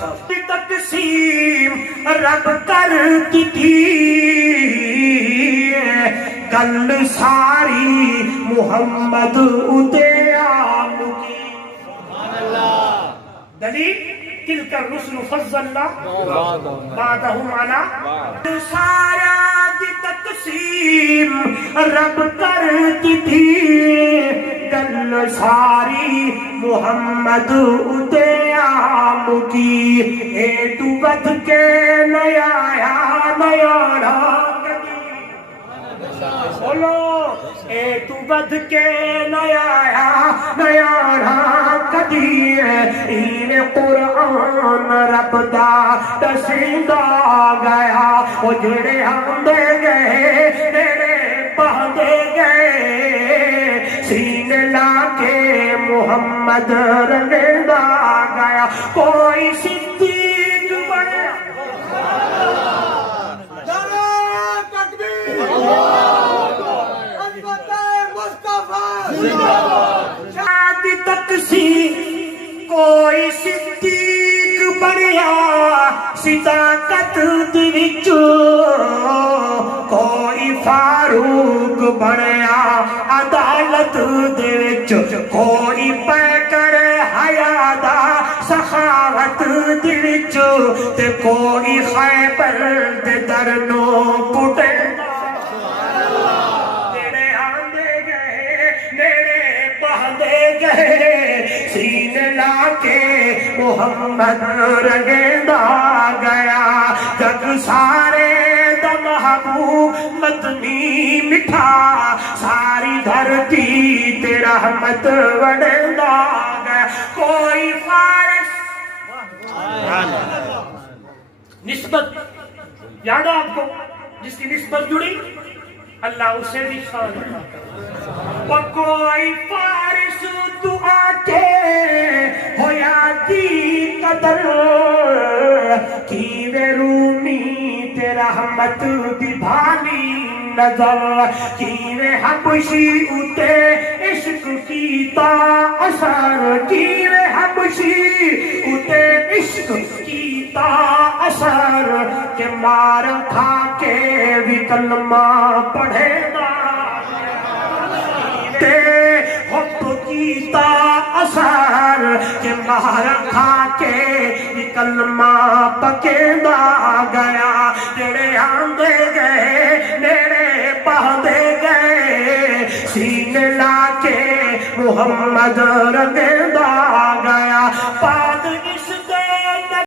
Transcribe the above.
تقسیم رب کرتی تھی گل ساری محمد اتے عام کی. دلیل تلک الرسل فضلنا بعدهم على سارا دی تقسیم رب کرتی تھی گل ساری محمد اتے عام کی. اے تو بد کے نیا نیاڑا بولو اے تو بد کے نیا نیاڑا کدی این قرآن رب دا دسیندا گیا او جڑے آندے گئے تیرے پہندے گئے سین لا کے محمد رنگدا گیا. کوئی صدیق بنے شادی تقسیم کوئی صدیق بنیا صداقت دے وچ کوئی فاروق بنیا عدالت دے وچ کوئی پیکر حیا دا سخاوت دے وچ تے کوئی خیبر دے درنو پٹے سین لا کے محمد رنگدا گیا. جگ سارے دا محبوب مدنی مٹھا ساری دھرتی تے رحمت وڑدا گیا. کوئی فارس نسبت یاد ہے آپ کو جس کی نسبت جڑی اللہ اسے بھی شان عطا کرے. کوئی فارس دعا کے ہویا دی قدر کی رومی تے رحمت دی بھالی نظر کی حبشی اتے عشق کیتا اثر کی حبشی اتے عشق کیتا اثر کہ مار کھا کے بھی کلمہ پڑھے گا حب کیتا اثر کہ مار کھا کے کلمہ پکیندا گیا. تیرے آندے گئے نیڑے پہندے گئے سین لا کے محمد رنگدا گیا.